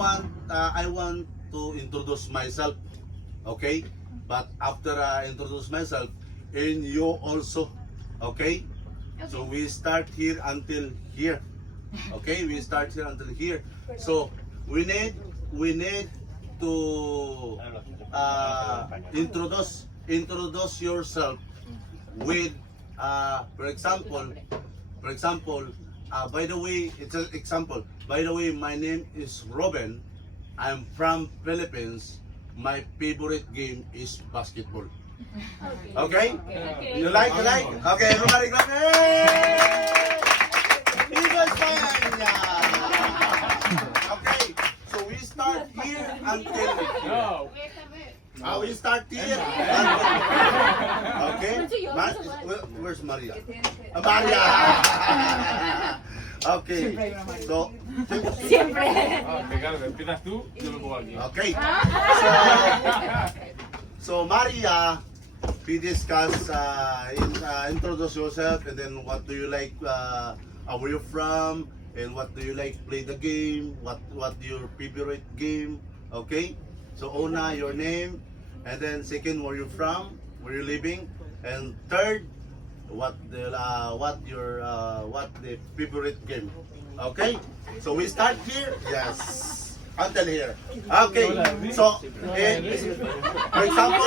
I want to introduce myself, okay? But after I introduce myself, and you also, okay? So we start here until here, okay? We start here until here. So we need to introduce yourself with, for example, by the way, it's an example. By the way, my name is Robin. I'm from Philippines. My favorite game is basketball. Okay? You like? Okay, everybody clap. Hey! Eagles fan! Okay, so we start here until... No. We start here. Okay? Where's Maria? Maria! Okay. So, Ricardo, empiezas tú y yo me pongo aquí. okay. So Maria, we discuss, introduce yourself, and then what do you like, where you from, and what do you like play the game, what your favorite game, okay? So Ona, your name, and then second, where you from, where you living, and third, what the favorite game, okay? So we start here, yes, until here, okay. So for example,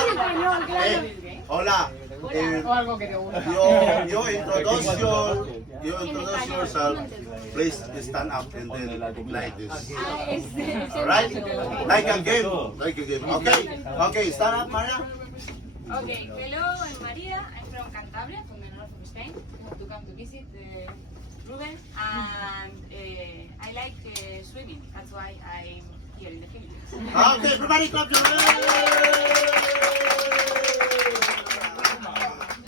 hola, you introduce yourself, please stand up and then like this, alright, like a game, okay, stand up, Maria. Okay, hello, I'm Maria. I'm from Cantabria, from the north of Spain. To come to visit Ruben, and I like swimming. That's why I'm here in the Philippines. Okay, everybody clap your hands.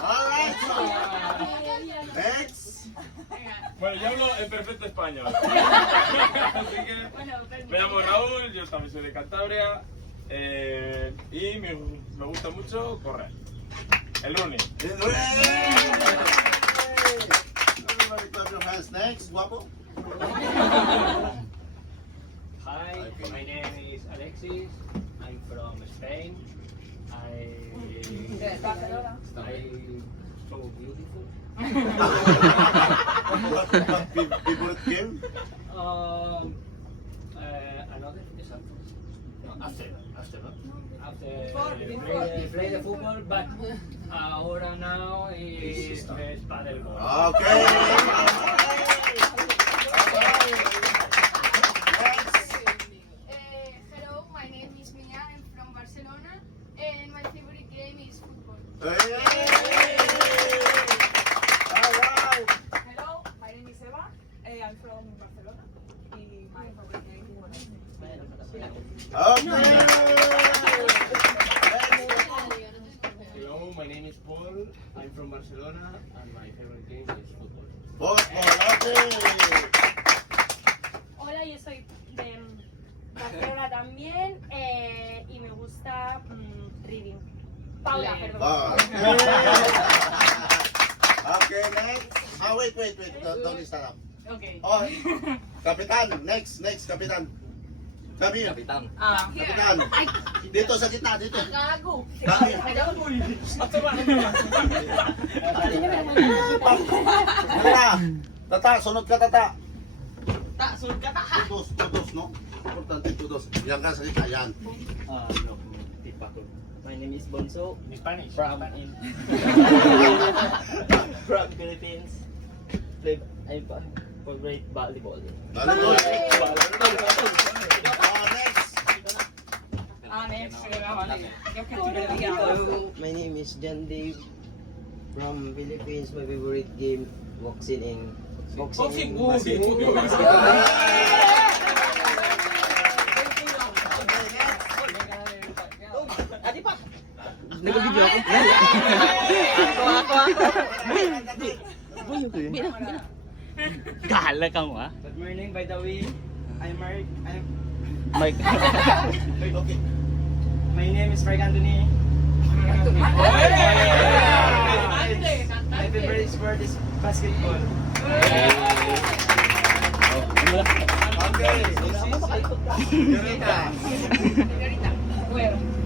Alright, so next. Bueno, yo hablo en perfecto español. Así que Bueno, me llamo Raúl, yo también soy de Cantabria. Y me gusta mucho correr. El running. Everybody clap your hands. Next, guapo. Hi, my name is Alexis. I'm from Spain. I so beautiful. What favorite game? Another example. No, after that. Before. Play the football, but ahora now is paddleball. Okay. Hello, my name is Mia. I'm from Barcelona, and my favorite game is football. Alright. Hello, my name is Eva. I'm from Barcelona. Y my favorite game is Okay. Hello, my name is Paul. I'm from Barcelona, and my favorite game is football. Okay. Hola, yo soy de Barcelona también y me gusta reading. Paula, perdón. Okay, next. Wait. Don't stand up. Okay. Oh, Kapitan, next, Kapitan. Come here. Capitán. Kapitan. Dito sa gitna, dito. Gago. Come here. Halika. Tata, sunod ka, Tata. Tutos, no? Importante tutos. Yan ka sa gitna, yan. No, Tipaco. My name is Bonso. In Spanish. From Philippines. I favorite volleyball. Volleyball. Next. Hello, my name is John Dave from Philippines. My favorite game, boxing. Nag-video ako. Gala ka mo, ha? Good morning, by the way. I'm Mark. Mike. Okay. My name is Mark Anthony. My favorite sport is basketball. Well,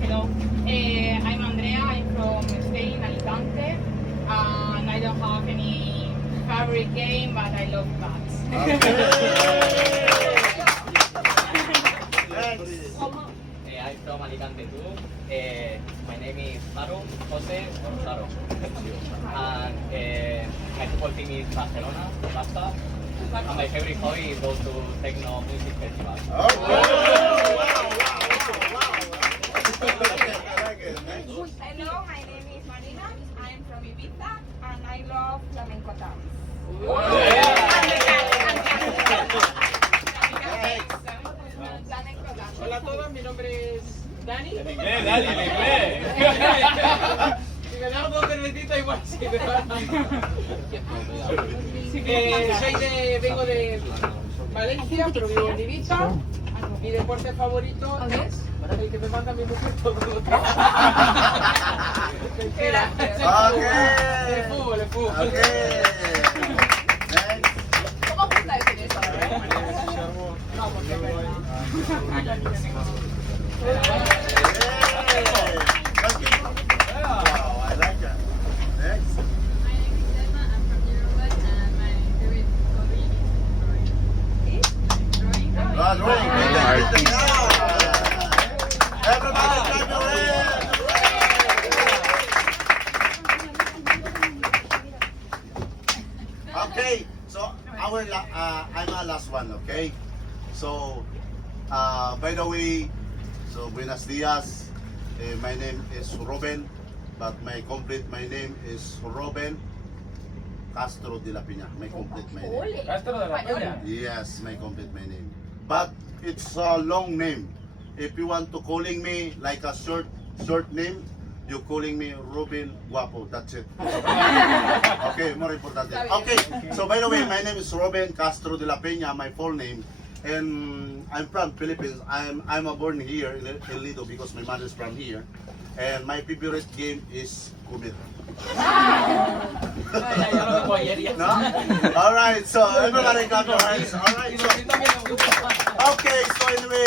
hello. I'm Andrea. I'm from Spain, Alicante. And I don't have any favorite game, but I love cats. I'm from Alicante too. My name is Saro, Jose or Saro. And my football team is Barcelona, Barça. And my favorite hobby is go to techno music festivals. Hello, my name is Marina. I'm from Ibiza and I love flamenco dance. Flamenco dance. Hola a todos, mi nombre es Dani. En inglés, Dani, en inglés. Si me das dos cervecitas igual sí, vengo de Valencia, pero vivo en Ibiza. Mi deporte favorito es el que me manda mi mujer todo el día. El fútbol, el fútbol. ¿Cómo gusta decir eso? No, porque I like that. Next. My name is Emma. I'm from Uruguay and my favorite hobby is drawing. Drawing. Everybody clap your hands. Okay, so I'm our last one, okay? So, by the way, so buenos dias. My name is Ruben, but my name is Ruben Castro de la Peña. My complete my name. Castro de la Peña. Yes, my complete my name. But it's a long name. If you want to calling me like a short name, you calling me Ruben Guapo. That's it. Okay, more important. Okay, so by the way, my name is Ruben Castro de la Peña, my full name. And I'm from Philippines. I'm born here in Lido because my mother is from here. And my favorite game is Kumit. No? All right, so everybody clap your hands. All right, so, okay, so anyway.